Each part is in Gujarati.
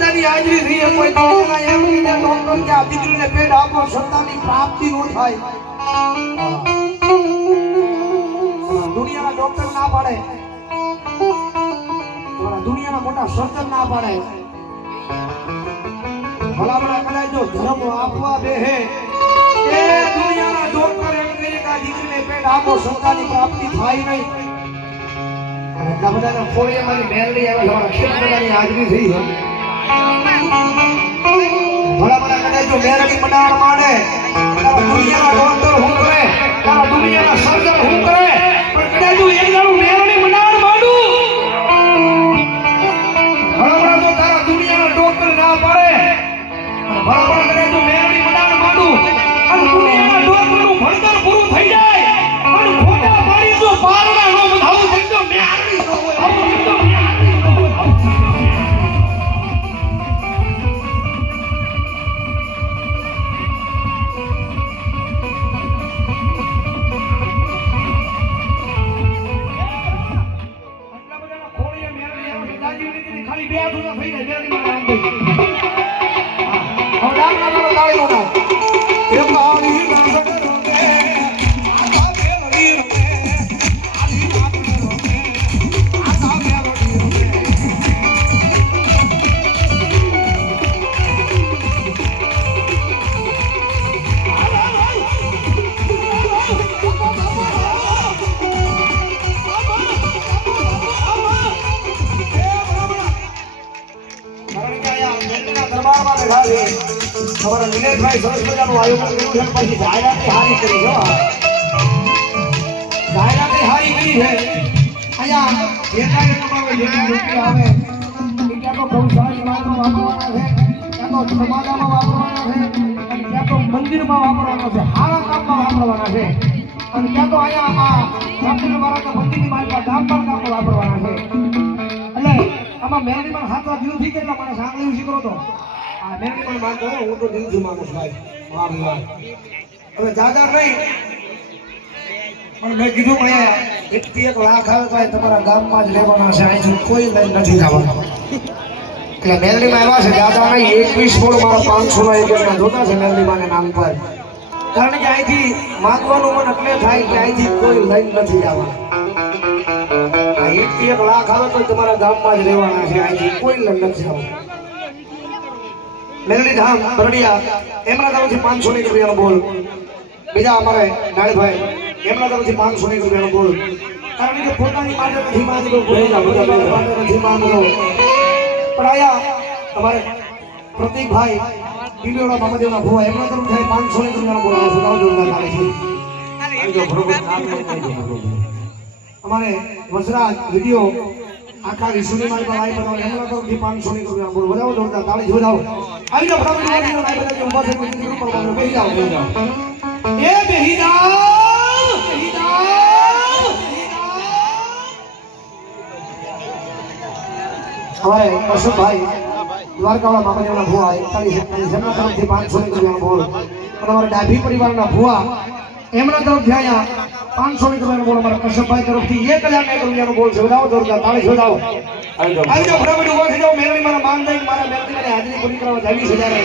બધાની હાજરી થઈ કોઈ દુનિયાના એમ કીધે ડોક્ટર કે આ દીકરીને પેટ આપો સંતાનની પ્રાપ્તિ ન થાય દુનિયાના ડોક્ટર ના પાડે દુનિયાના મોટા સર્જન ના પાડે ભલામણા કદાચ જો ધર્મ આપવા બેહે એ દુનિયાના ડોક્ટર એમ કહે કે આ દીકરીને પેટ આપો સંતાનની પ્રાપ્તિ થાય નહીં અને એટલા બધાના ખોળીએ મારી મેલડી આવે તમારા ક્ષેત્રની હાજરી થઈ છે ભલામણા કદાચ જો મેલડી મનાર માંડે તારા દુનિયાના ડોક્ટર હું કરે તારા દુનિયાના સર્જન હું કરે પણ કદાચ જો એક દાડો મેલડી મનાર માંડું ભલામણા તો તારા દુનિયાના ડોક્ટર ના પાડે ભલામણા કદાચ જો મેલડી મનાર માંડું અને દુનિયાના ડોક્ટરનું ભણતર પૂરું થઈ જાય અને ખોટા પાડી તો પારણા નો બધાવું થઈ તો મેલડી નો હોય આવું તો મેલડી નો હોય ખાલી બે આઠું થઈ જાય મેલડી માં નામ દે હવે નામ ના મારો ગાળી નો નામ એ મારી નામ કરોગે આખા મેલડી રે આલી નામ કરોગે આખા મેલડી રે અમારા નિલેશભાઈ સરસ મજાનું આયોજન કર્યું છે પછી જાહેરાત હારી કરી છે જાહેરાત હારી કરી છે અહીંયા જેટલા આવે ત્યાં તો ગૌશાળામાં વાપરવાના છે ત્યાં તો સમાજામાં વાપરવાના છે અને ત્યાં તો મંદિરમાં વાપરવાના છે હારા કામમાં વાપરવાના છે અને ત્યાં તો અહીંયા આ મંદિરવાળા તો મંદિરની માલિકા ગામમાં વાપરવાના છે એટલે આમાં મેલડીમાં હાથવા દિલથી કેટલા મને સાંભળ્યું શીખરો તો આ મેલડી પણ માંગતો હું તો દિલથી માંગુ છું ભાઈ વાહ હવે જાગર નહીં પણ મેં કીધું ભાઈ 1 થી 1 લાખ આવે તો તમારા ગામમાં જ રહેવાના છે અહીંથી કોઈ લઈ નથી જવાના એટલે મેલડીમાં એવા છે દાદા નહીં 21 બોલ મારા 500 નો એક જોતા છે મેલડીમાં નામ પર કારણ કે અહીંથી માંગવાનું મન એટલે થાય કે અહીંથી કોઈ લઈ નથી જવાના 1 થી 1 લાખ આવે તો તમારા ગામમાં જ રહેવાના છે અહીંથી કોઈ લઈ નથી જવાના મેલડી ધામ બરડિયા એમના તરફથી 500 ની રૂપિયાનો બોલ બીજા અમારે નાળીભાઈ એમના તરફથી 500 ની રૂપિયાનો બોલ કારણ કે પોતાની માટે નથી માંગતો પોતાના માટે નથી માંગતો પણ આયા અમારે પ્રતિકભાઈ પિલોડા મામદેવના ભુવા એમના તરફથી 500 ની રૂપિયાનો બોલ સુધારો જોરદાર આવે છે જો બરોબર નામ નહીં અમારે વસરાજ વિડિયો આખા વિશ્વની મારી પર આવી બતાવો એમના તરફથી 500 ની રૂપિયાનો બોલ બજાવો જોરદાર તાળી જોડાવો આવી જાવ ફટાફટ આવી બધા ઉભા થઈ કોઈ ઉપર બોલો બેહી જાવ એ બેહી જાવ હવે કશુભાઈ દ્વારકાવાળા મામાજીના ભુવા 41 એમના તરફથી 500 ની રૂપિયાનો બોલ અને અમારા ડાભી પરિવારના ભુવા એમના તરફથી આયા 500 ની રૂપિયાનો બોલ અમારા કશુભાઈ તરફથી 1000 રૂપિયાનો બોલ છે બતાવો જોરદાર તાળી જોડાવો આવી જાવ ફટાફટ ઉભા થઈ જાવ મેલડી મારા માન દઈ મારા મેલડી મારી હાજરી પૂરી કરવા જાવી છે ત્યારે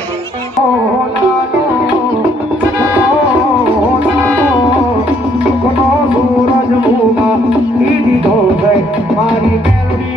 કોનો સૂરજ ભૂમા દીદી ધો ગઈ મારી મેલડી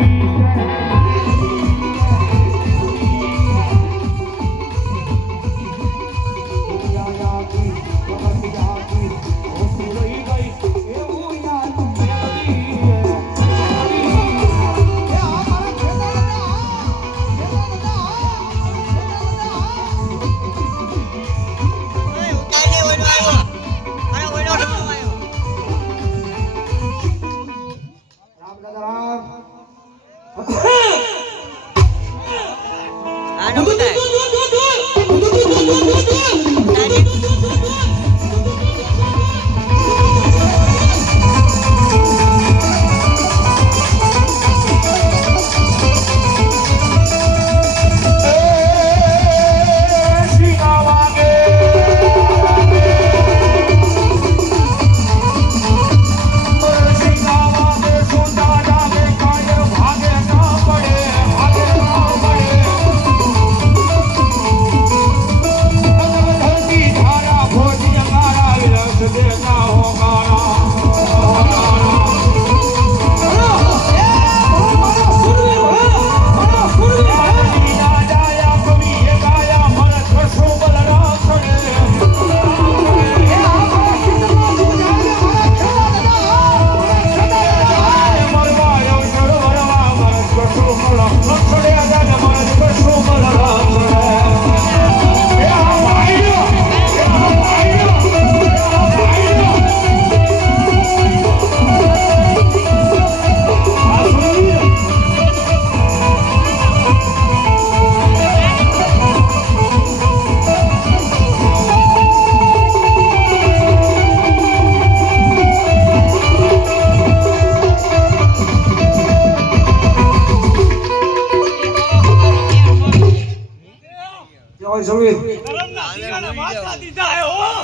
ઓય સવીર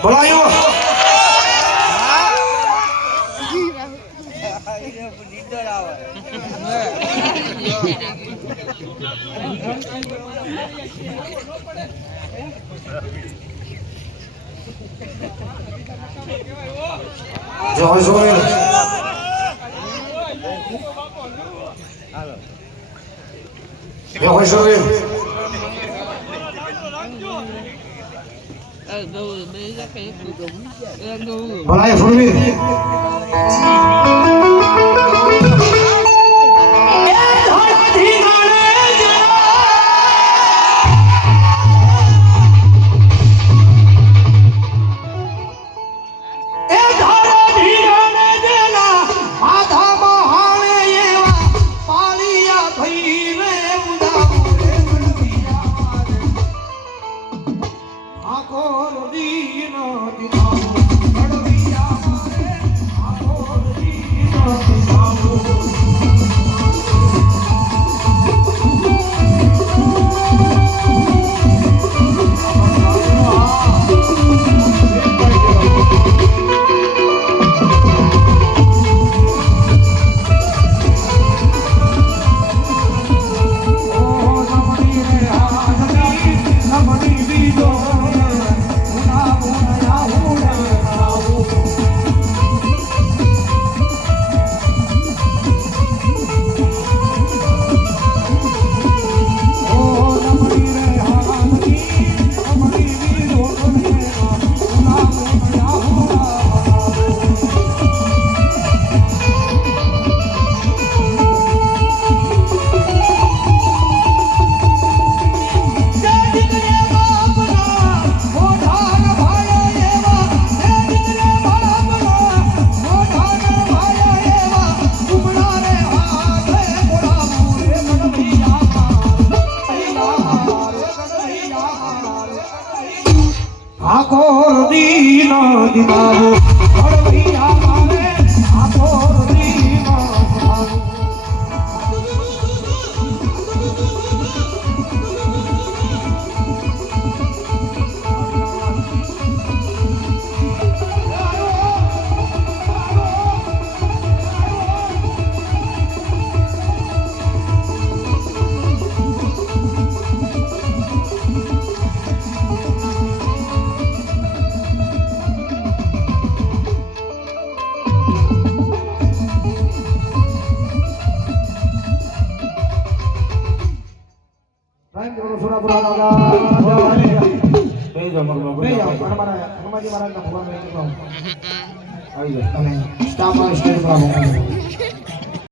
બોલાયો જય સવીર જય સવીર બોલાય સવીર આખોર દીન દિમાગો ભડવૈયા મારે આખોર દીન દિમાગો સ્ટાફ સ્ટેજ પર